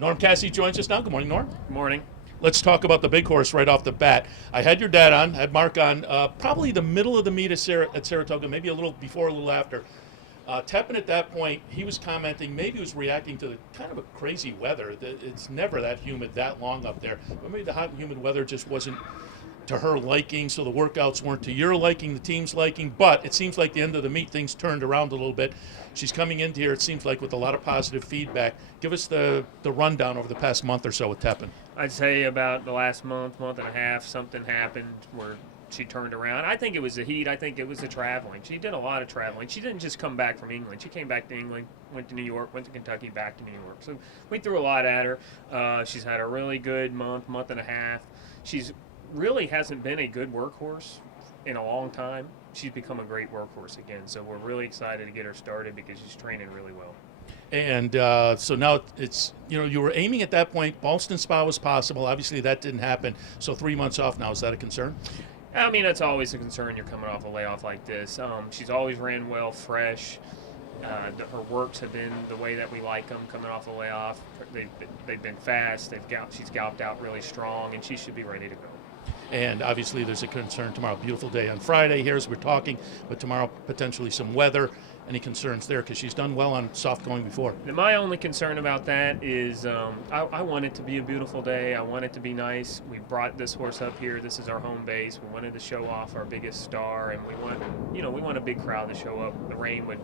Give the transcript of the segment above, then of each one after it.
Norm Casse joins us now. Good morning, Norm. Good morning. Let's talk about the big horse right off the bat. I had your dad on, had Mark on, probably the middle of the meet at Saratoga, maybe a little before, a little after. Tepin at that point, he was commenting, maybe he was reacting to kind of a crazy weather. It's never that humid that long up there. But maybe the hot and humid weather just wasn't to her liking, so the workouts weren't to your liking, the team's liking. But it seems like the end of the meet, things turned around a little bit. She's coming into here, it seems like, with a lot of positive feedback. Give us the rundown over the past month or so with Tepin. I'd say about the last month and a half, something happened where she turned around. I think it was the heat. I think it was the traveling. She did a lot of traveling. She didn't just come back from England. She came back to England, went to New York, went to Kentucky, back to New York. So we threw a lot at her. She's had a really good month and a half. She's really hasn't been a good workhorse in a long time. She's become a great workhorse again. So we're really excited to get her started because she's training really well. And so now it's, you were aiming at that point. Boston Spa was possible. Obviously, that didn't happen. So 3 months off now. Is that a concern? I mean, that's always a concern. You're coming off a layoff like this. She's always ran well, fresh. Her works have been the way that we like them coming off a layoff. They've been fast. She's galloped out really strong, and she should be ready to go. And obviously there's a concern tomorrow. Beautiful day on Friday here as we're talking, but tomorrow potentially some weather. Any concerns there? Because she's done well on soft going before. My only concern about that is I want it to be a beautiful day. I want it to be nice. We brought this horse up here. This is our home base. We wanted to show off our biggest star, and we want a big crowd to show up. The rain would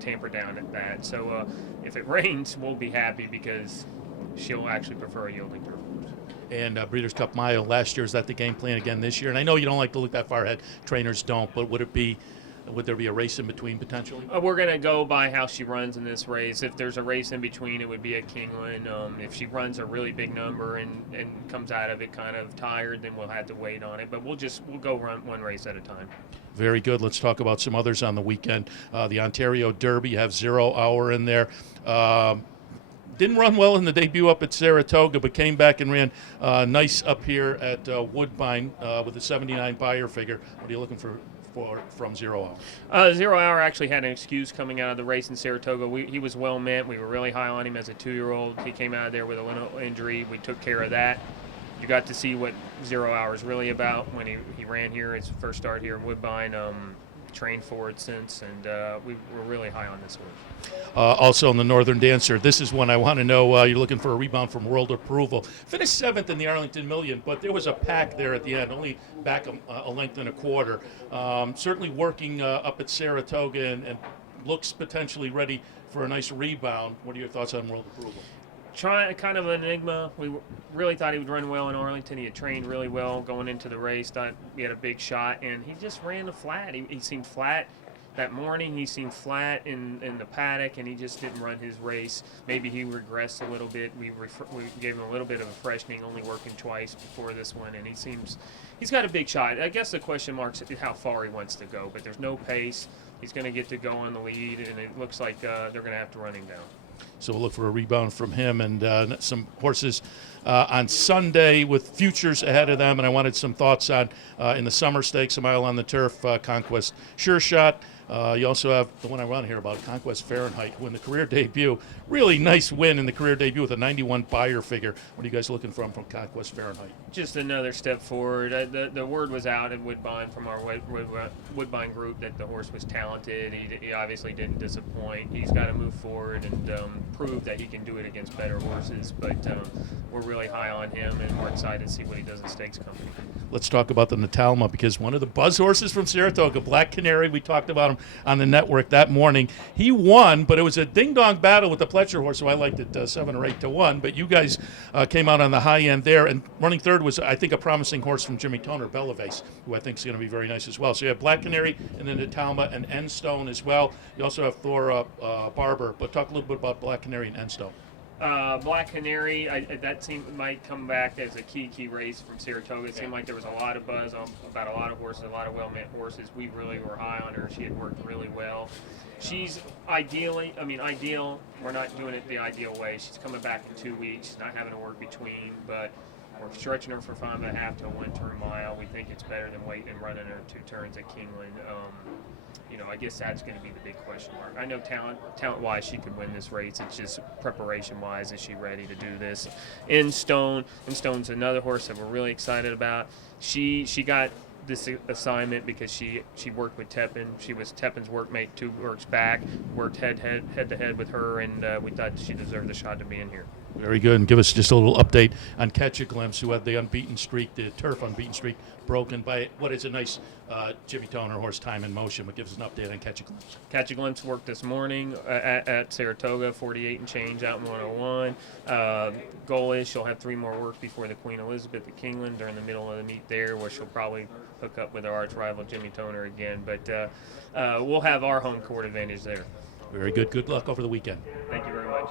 tamper down at that. So if it rains, we'll be happy because she'll actually prefer a yielding turf. And Breeders' Cup Mile last year, is that the game plan again this year? And I know you don't like to look that far ahead. Trainers don't, but would there be a race in between potentially? We're going to go by how she runs in this race. If there's a race in between, it would be at Kingland. If she runs a really big number and comes out of it kind of tired, then we'll have to wait on it. But we'll go run one race at a time. Very good. Let's talk about some others on the weekend. The Ontario Derby, you have 0 Hour in there. Didn't run well in the debut up at Saratoga, but came back and ran nice up here at Woodbine with a 79 buyer figure. What are you looking for from 0 Hour? 0 Hour actually had an excuse coming out of the race in Saratoga. He was well meant. We were really high on him as a 2-year-old. He came out of there with a little injury. We took care of that. You got to see what 0 Hour is really about when he ran here, his first start here in Woodbine. Trained for it since, and we were really high on this horse. Also in the Northern Dancer, this is one I want to know. You're looking for a rebound from World Approval. Finished 7th in the Arlington Million, but there was a pack there at the end, only back a length and a quarter. Certainly working up at Saratoga and looks potentially ready for a nice rebound. What are your thoughts on World Approval? Kind of an enigma. We really thought he would run well in Arlington. He had trained really well going into the race. Thought he had a big shot, and he just ran the flat. He seemed flat that morning. He seemed flat in the paddock, and he just didn't run his race. Maybe he regressed a little bit. We gave him a little bit of a freshening, only working twice before this one, and he's got a big shot. I guess the question mark is how far he wants to go, but there's no pace. He's going to get to go on the lead, and it looks like they're going to have to run him down. So we'll look for a rebound from him and some horses on Sunday with futures ahead of them. And I wanted some thoughts on in the Summer Stakes, a mile on the turf, Conquest Sure Shot. You also have the one I want to hear about, Conquest Fahrenheit, who in the career debut, really nice win in the career debut with a 91 buyer figure. What are you guys looking from Conquest Fahrenheit? Just another step forward. The word was out at Woodbine from our Woodbine group that the horse was talented. He obviously didn't disappoint. He's got to move forward and prove that he can do it against better horses. But we're really high on him, and we're excited to see what he does in Stakes Company. Let's talk about the Natalma, because one of the buzz horses from Saratoga, Black Canary, we talked about him on the network that morning. He won, but it was a ding-dong battle with the Pletcher horse, so I liked it 7 or 8 to 1. But you guys came out on the high end there, and running third was, I think, a promising horse from Jimmy Toner, Bellavase, who I think is going to be very nice as well. So you have Black Canary and then Natalma and Endstone as well. You also have Thor Barber, but talk a little bit about Black Canary and Endstone. Black Canary, that might come back as a key race from Saratoga. It seemed like there was a lot of buzz about a lot of horses, a lot of well-met horses. We really were high on her. She had worked really well. She's ideal. We're not doing it the ideal way. She's coming back in 2 weeks. She's not having to work between, but we're stretching her for 5.5 to a 1-turn mile. We think it's better than waiting and running her 2 turns at Kingland. I guess that's going to be the big question mark. I know talent-wise, she could win this race. It's just preparation-wise, is she ready to do this? In Stone's another horse that we're really excited about. She got this assignment because she worked with Tepin. She was Tepin's workmate 2 works back, worked head to head with her, and we thought she deserved a shot to be in here. Very good. And give us just a little update on Catch a Glimpse, who had the unbeaten streak, the turf unbeaten streak, broken by what is a nice Jimmy Toner horse, Time in Motion. But give us an update on Catch a Glimpse. Catch a Glimpse worked this morning at Saratoga, 48 and change out in 101. Goal is she'll have 3 more works before the Queen Elizabeth at Kingland during the middle of the meet there, where she'll probably hook up with our arch rival Jimmy Toner again. But we'll have our home court advantage there. Very good. Good luck over the weekend. Thank you very much.